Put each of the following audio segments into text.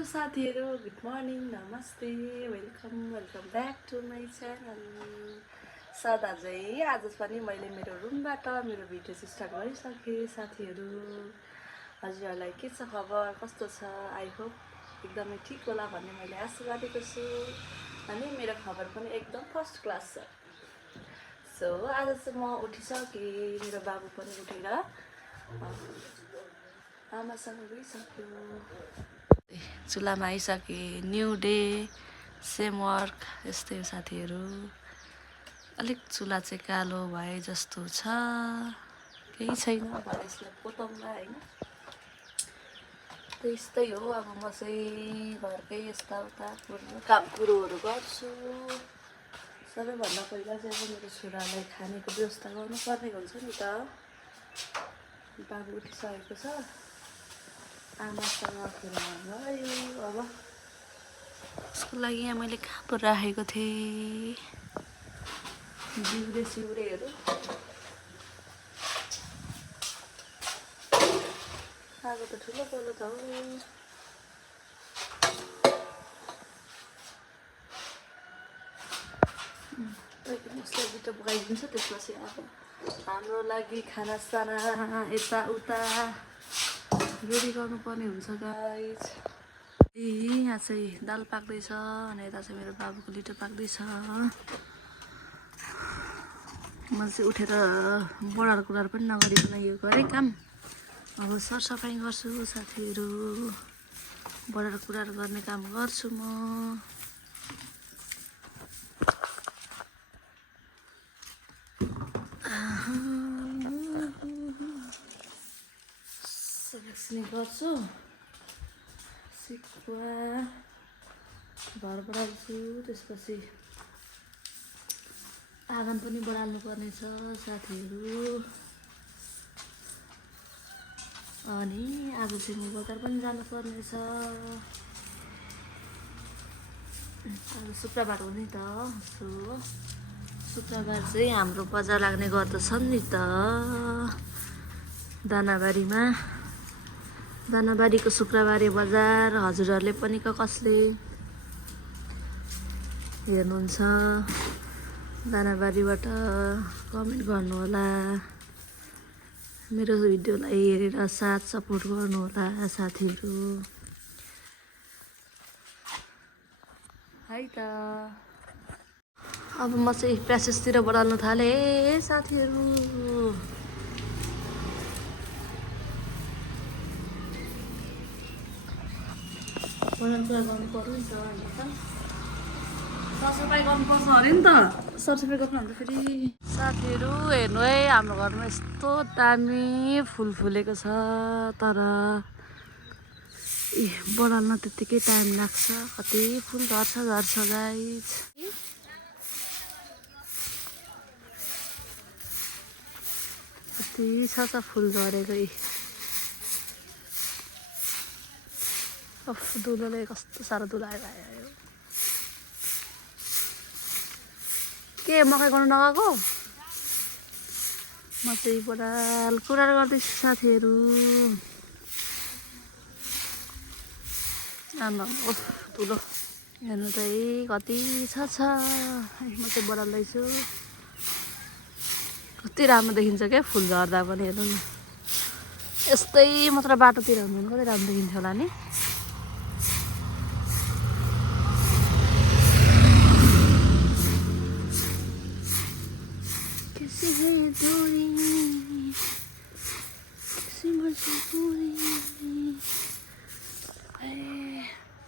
Hello साथीहरू, good morning, नमस्ते, welcome back to my channel. सदा चाहिँ आज पनि मैले मेरो रुमबाट मेरो भिडियो चाहिँ स्टार्ट गरिसकेँ। साथीहरू, हजुरहरूलाई के छ खबर, कस्तो छ? आई होप एकदमै ठिक होला भन्ने मैले आशा गरेको छु। अनि मेरो खबर पनि एकदम फर्स्ट क्लास छ। सो आज चाहिँ म उठिसकेँ, मेरो बाबु पनि उठेर आमासँग गइसक्यो। चुल्हामा आइसकेँ। न्यू डे सेम वर्क, यस्तै हो साथीहरू। अलिक चुल्हा चाहिँ कालो भए जस्तो छ, केही छैन, भरे यसलाई पोताउँला होइन। त्यस्तै हो। अब म चाहिँ घरकै यताउता काम कुरोहरू गर्छु। सबैभन्दा पहिला चाहिँ अब मेरो छोरालाई खानेको व्यवस्था गर्नुपर्ने हुन्छ नि त। बाबु उठिसकेको छ, आमासँग खेल्न गयो। अब उसको लागि यहाँ मैले कहाँ पो राखेको थिएँ जिउरे सिउरेहरू। आगो त ठुलो पलो त हो। उसलाई बिटा पकाइदिन्छ, त्यसपछि अब हाम्रो लागि खानासाना यताउता रेडी गर्नुपर्ने हुन्छ गाइज। यहाँ चाहिँ दाल पाक्दैछ अनि यता चाहिँ मेरो बाबुको लिटो पाक्दैछ। म चाहिँ उठेर बडार कुडार पनि नगरिकन यो गरेँ काम। अब सरसफाइ गर्छु साथीहरू, बडार कुडार गर्ने काम गर्छु म। सेलेक्सन गर्छु, सिकुवा घर बढाल्छु, त्यसपछि आँगन पनि बढाल्नु पर्ने छ साथीहरू। अनि आज चाहिँ म बजार पनि जानुपर्ने छ। आज शुक्रबार हो नि त, सो शुक्रबार चाहिँ हाम्रो बजार लाग्ने गर्दछन् नि त दानाबारीमा। दानाबारीको शुक्रबारे बजार हजुरहरूले पनि कसले हेर्नुहुन्छ दानाबारीबाट कमेन्ट गर्नुहोला, मेरो भिडियोलाई हेरेर साथ सपोर्ट गर्नुहोला साथीहरू। है त अब म चाहिँ प्यासेजतिर बढाल्नु थालेँ साथीहरू। बढाल्नु कुरा गर्नु पर्यो नि त, सरसफाइ गर्नुपर्छ अरे नि त। सरसफाइ गर्नु भन्दा फेरि साथीहरू हेर्नु है, हाम्रो घरमा यस्तो दामी फुल फुलेको छ, तर बढाल्न त्यत्तिकै टाइम लाग्छ। कति फुल झर्छ गाइज। कति छ त फुल झरेको। दुलोले कस्तो साह्रो दुलायो। के मकै गर्नु नगएको? म चाहिँ बडाल कुरार गर्दैछु साथीहरू। आमा धुलो हेर्नु त कति छ। म चाहिँ बढाल्दैछु। कति राम्रो देखिन्छ क्या फुल झर्दा पनि, हेर्नु न। यस्तै मात्र बाटोतिर हुनु कति राम्रो देखिन्थ्यो होला नि।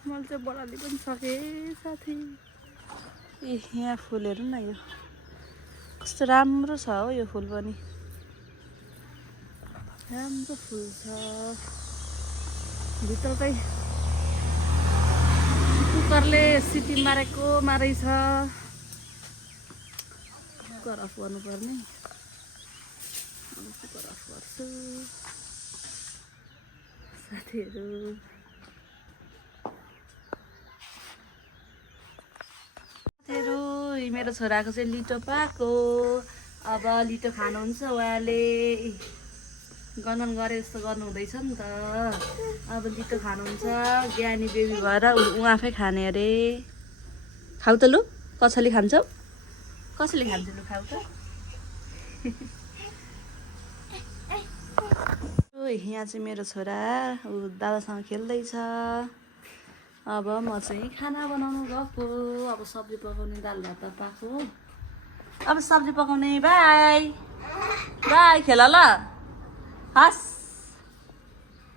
मैले चाहिँ बढाली पनि सकेँ साथी। यहाँ फुल हेर्नु न, यो कस्तो राम्रो छ हो। यो फुल पनि राम्रो फुल छ। भित्रकै कुकरले सिटी मारै छ। कुकर अफ गर्नुपर्ने। कुकर अफ गर्छु साथीहरू। मेरो छोराको चाहिँ लिटो पाको। अब लिटो खानुहुन्छ उहाँले। गनन गरे जस्तो गर्नु हुँदैछ नि त। अब लिटो खानुहुन्छ ज्ञानी बेबी भएर ऊ आफै खाने अरे। खाऊ त लु, कसैले खान्छौ? कसैले खान्छ लु, खाऊ त। यहाँ चाहिँ मेरो छोरा ऊ दादासँग खेल्दैछ। अब म चाहिँ खाना बनाउनु गएको। अब सब्जी पकाउने, दाल भात त पाएको। अब सब्जी पकाउने। बाई बाई, खेल ल। हस्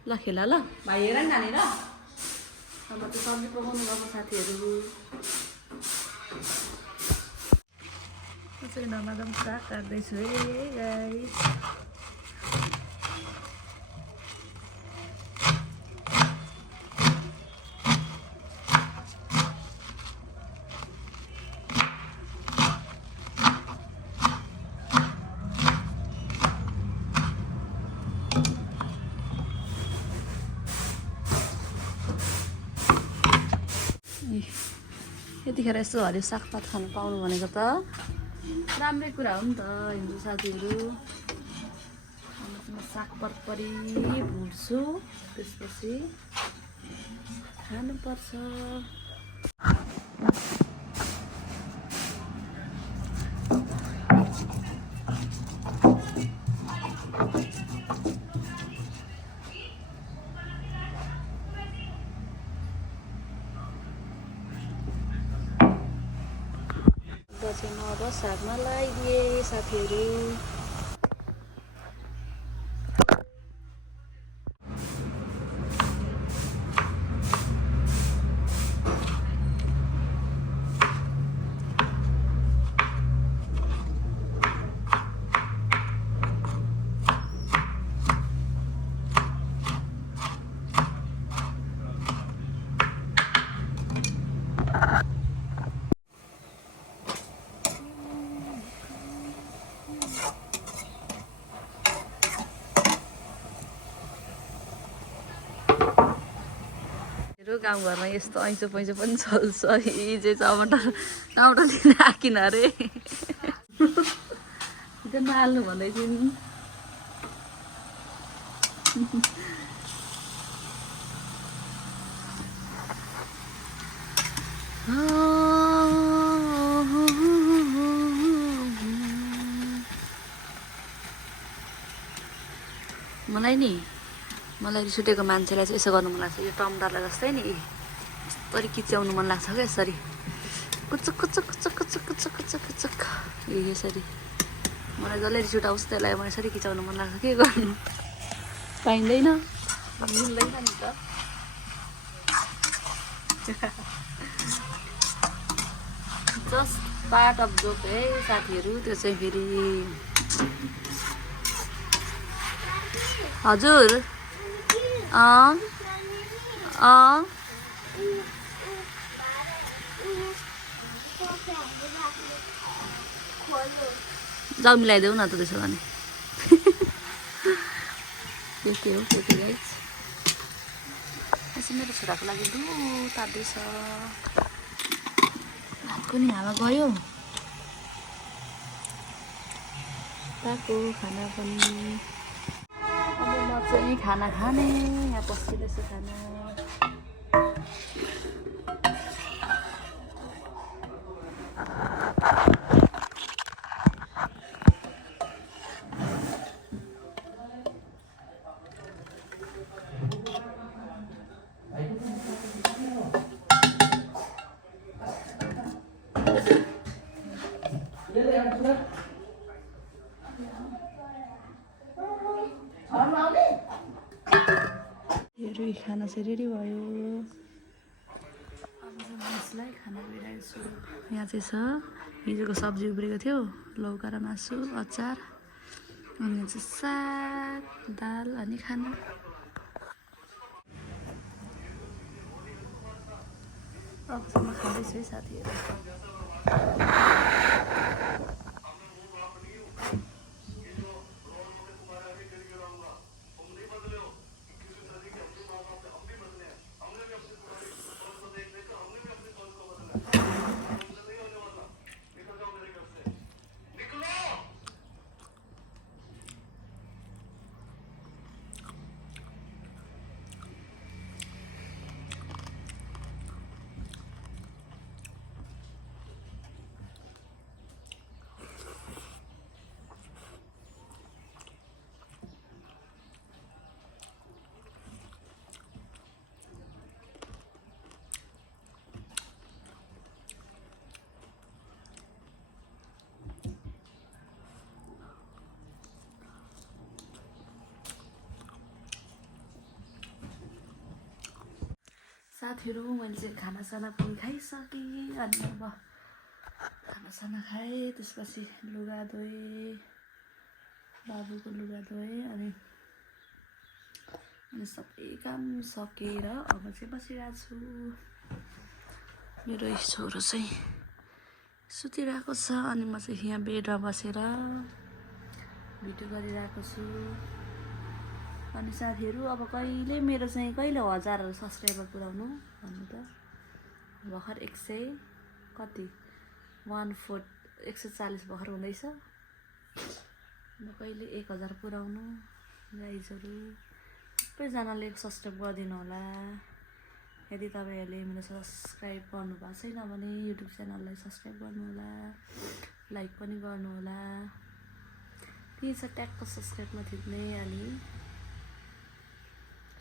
ल, खेल ल भाइ, हेर नि नानी ल। अब त सब्जी पकाउनु गएको साथीहरू। त्यसरी धमाधम साग काट्दैछु है गाइस। यतिखेर यस्तो हरियो सागपात खानु पाउनु भनेको त राम्रै कुरा हो नि त हिन्दू साथीहरू। म सागपात परि भुट्छु, त्यसपछि खानुपर्छ। दसैँमा अब सागमा लगाइदिए साथीहरू। गाउँघरमा यस्तो ऐँचो पैँचो पनि चल्छ। हिजो टमाटर लिन आकिन अरे। त्यो नहाल्नु भन्दै थियो नि। मलाई रिस उठेको मान्छेलाई चाहिँ यसो गर्नु मन लाग्छ। यो टमाटरलाई जस्तै नि यसरी किच्याउनु मन लाग्छ क्या, यसरी कुचुक कुचुक कुचुक कुचुक कुचुक कुचुक कुचुक यसरी। मलाई जसले रिस उठाउँछ त्यसलाई मलाई यसरी किचाउनु मन लाग्छ। के गर्नु, पाइँदैन, मिल्दैन नि त। जस्ट पार्ट अफ जोक है साथीहरू, त्यो चाहिँ फेरि। हजुर जाऊ मिलाइदेऊ न त त्यसो भने। के हो के गाइस, यसो मेरो छोराको लागि दुध ताप्दैछ। भातको नि हावा गयो, ताको खाना पनि। अब म चाहिँ खाना खाने, यहाँ बसिरहेछु खाना। खाना चाहिँ रेडी भयो। अब चाहिँ मासुलाई खाना भिडाएको छु। यहाँ चाहिँ छ हिजोको सब्जी उब्रेको थियो, लौका र मासु, अचार, अनि यहाँ चाहिँ साग, दाल अनि खाना। अब चाहिँ म खाँदैछु है साथीहरू। साथीहरू मैले चाहिँ खानासाना पनि खाइसकेँ अनि अब खानासाना खाएँ त्यसपछि लुगा धोएँ बाबुको लुगा धोएँ अनि सबै काम सकेर अब चाहिँ बसिरहेको छु मेरो छोरो चाहिँ सुतिरहेको छ अनि म चाहिँ यहाँ बेडमा बसेर भिडियो गरिरहेको छु अनि साथीहरू अब कहिले मेरो चाहिँ कहिले 1000 सब्सक्राइबर पुऱ्याउनु भन्नु त भर्खर 100 कति 140 भर्खर हुँदैछ म कहिले 1000 पुऱ्याउनु गाइजहरू सबैजनाले सब्सक्राइब गरिदिनु होला यदि तपाईहरुले मेरो सब्सक्राइब गर्नु भएको छैन भने युट्युब च्यानललाई सब्सक्राइब गर्नु होला लाइक पनि गर्नु होला त्यही छ ट्यागको सब्सक्राइबमा थिच्ने अनि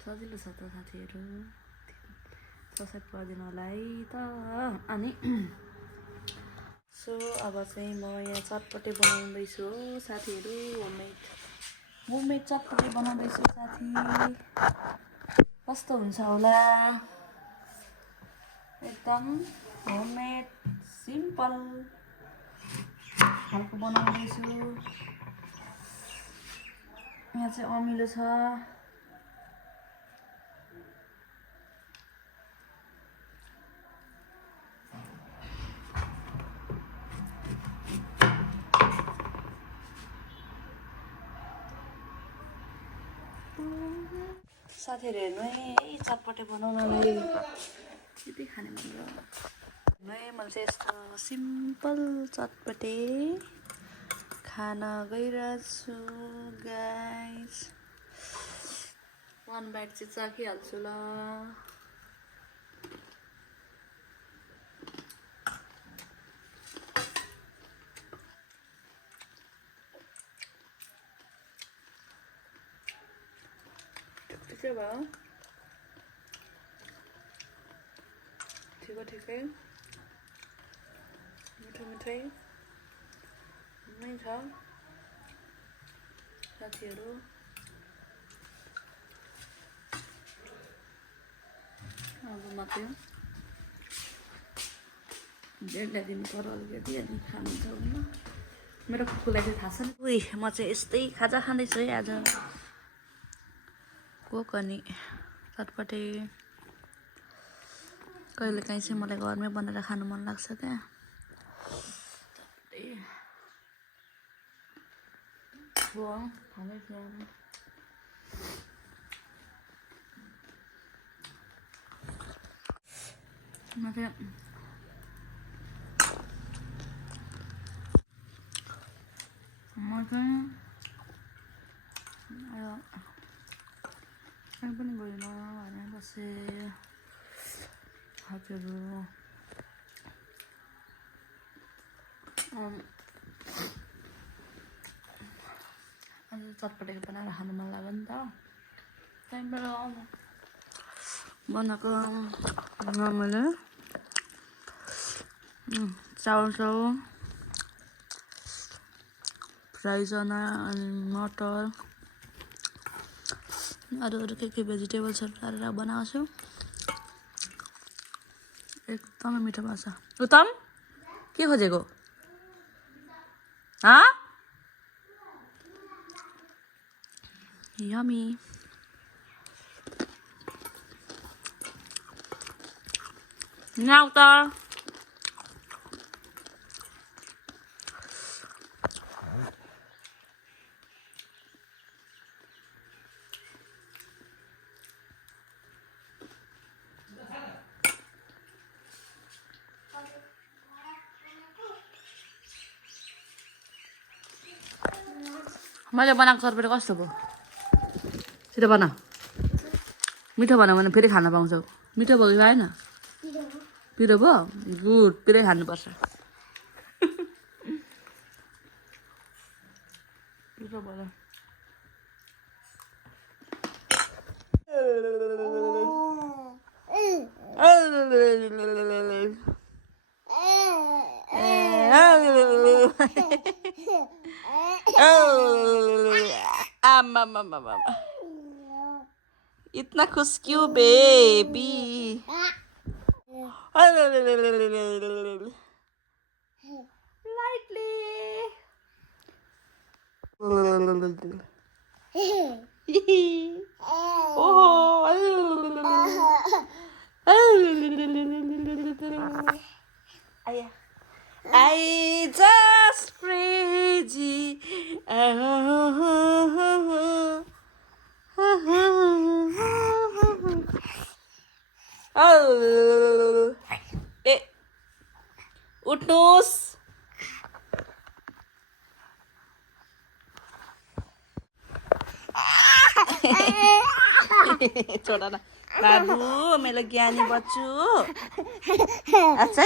सजिलो छ त साथीहरु सब्सक्राइब गरिदिनु होला है त अनि सो अब चाहिँ म यहाँ चटपटे बनाउँदै छु साथीहरु होममेड चटपटे बनाउँदै छु साथी कस्तो हुन्छ होला एकदम होममेड सिम्पल खालको बनाउँदै छु यहाँ चाहिँ अमिलो छ साथीहरु हेर्नु है चटपटे बनाउनलाई यति खाने मन र मैले चाहिँ यस्तो सिम्पल चटपटे खाना गइरहेछु गाइस 1 बाइट चाहिँ चाखिहाल्छु ल ठिकै भयो ठिकै मिठो नै छ साथीहरु अब मात्रै डेढ दिन पर अलिकति अनि खानु छ भने मेरो कुकुरलाई चाहिँ थाहा छ नि उही म चाहिँ यस्तै खाजा खाँदैछु है आज कोक अनि चटपटे कहिले काहीँ चाहिँ मलाई घरमै बनाएर खानु मन लाग्छ क्या पनि गएन भनेर बसेँ हजुर आज चटपटे बनाएर खानु मन लाग्यो नि त त्यहीँबाट बनाएको मैले चाउल फ्राई चना अनि मटर अरू के भेजिटेबल्सहरू हालेर बनाएको छु एकदमै मिठो भएको छ उत्तम के खोजेको यम्मी नाउ त मैले बनाएको चटपटे कस्तो भयो छिटो बना मिठो बनाऊ भने फेरि खान पाउँछौ मिठो भयो कि भएन पिरो भयो गुड पिरै खानुपर्छ पिरो भयो इतना खुश क्यों baby Lightly. Ayah. I just crazy. ए उठ्नुहोस् छोड न बाबु मेरो ज्ञानी बच्चु अच्छा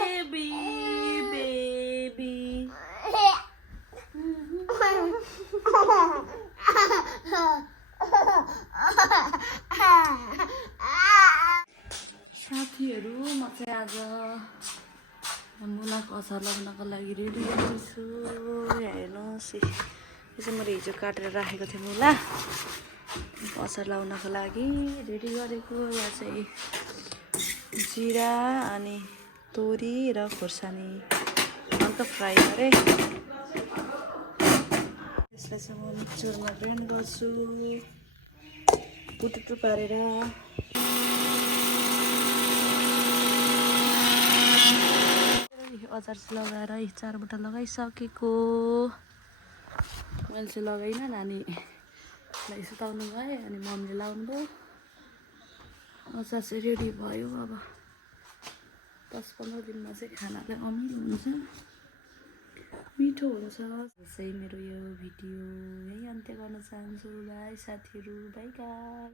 बेबी बेबी साथीहरू म चाहिँ आज मुलाको अचार लगाउनको लागि रेडी गर्दैछु। हेर्नुहोस् यो चाहिँ मैले हिजो काटेर राखेको थिएँ मुला अचार लगाउनको लागि रेडी गरेको। यहाँ चाहिँ जिरा अनि तोरी र खोर्सानी हल्का फ्राई गरेँ। यसलाई चाहिँ म मिक्सरमा ग्राइन्ड गर्छु पुटुटु पारेर। अचार चाहिँ लगाएर 4 लगाइसकेको। मैले चाहिँ लगाइनँ, नानीलाई सुताउनु गएँ अनि मम्मीले लाउनु भयो। अचार चाहिँ रेडी भयो। अब 10-15 दिनमा चाहिँ खानालाई अमिलो हुन्छ, मिठो हुन्छ। त्यसै मेरो यो भिडियो यही अन्त्य गर्न चाहन्छु। बाई साथीहरू, बाई गाइस।